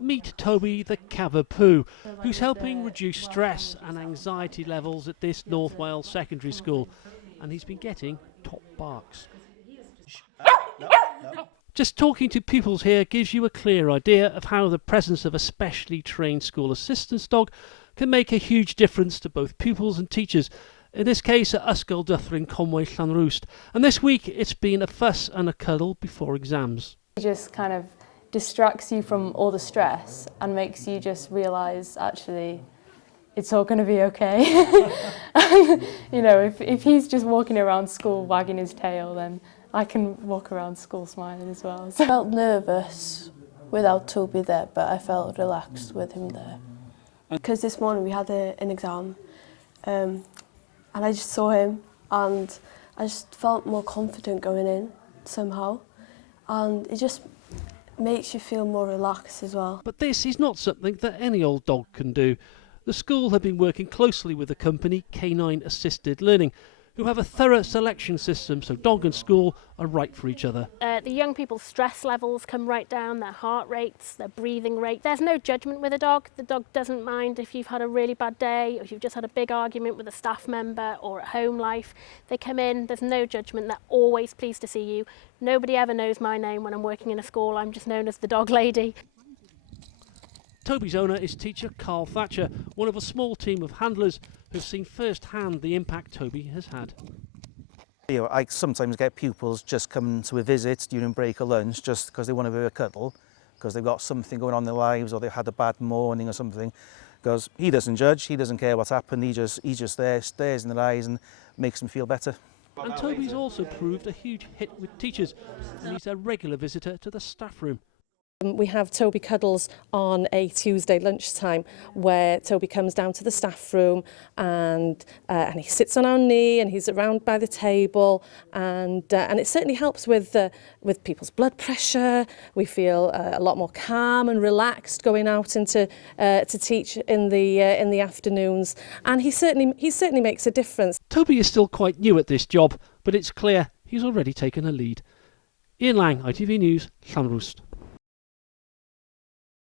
Meet Toby the Cavapoo, who's helping reduce stress and anxiety levels at this North Wales secondary school, and he's been getting top barks. Just talking to pupils here gives you a clear idea of how the presence of a specially trained school assistance dog can make a huge difference to both pupils and teachers, in this case at Ysgol Dyffryn Conwy Llanrwst. And this week it's been a fuss and a cuddle before exams. It just kind of distracts you from all the stress and makes you just realise actually it's all going to be okay. You know, if he's just walking around school wagging his tail, then I can walk around school smiling as well. I felt nervous without Toby there, but I felt relaxed with him there. Because this morning we had an exam and I just saw him and I just felt more confident going in somehow, and it just makes you feel more relaxed as well. But this is not something that any old dog can do. The school have been working closely with the company Canine Assisted Learning, who have a thorough selection system so dog and school are right for each other. The young people's stress levels come right down, their heart rates, their breathing rate. There's no judgment with a dog. The dog doesn't mind if you've had a really bad day or if you've just had a big argument with a staff member or at home life. They come in, there's no judgment, they're always pleased to see you. Nobody ever knows my name when I'm working in a school, I'm just known as the dog lady. Toby's owner is teacher Carl Thatcher, one of a small team of handlers who've seen firsthand the impact Toby has had. You know, I sometimes get pupils just coming to a visit during break or lunch just because they want to have a cuddle, because they've got something going on in their lives or they've had a bad morning or something. Because he doesn't judge, he doesn't care what's happened, he's just there, stares in their eyes and makes them feel better. And Toby's also proved a huge hit with teachers, and he's a regular visitor to the staff room. We have Toby cuddles on a Tuesday lunchtime where Toby comes down to the staff room and he sits on our knee and he's around by the table, and it certainly helps with people's blood pressure. We feel a lot more calm and relaxed going out into to teach in the afternoons, and he certainly makes a difference. Toby is still quite new at this job, but it's clear he's already taken a lead. Ian Lang, ITV News, Llanrwst.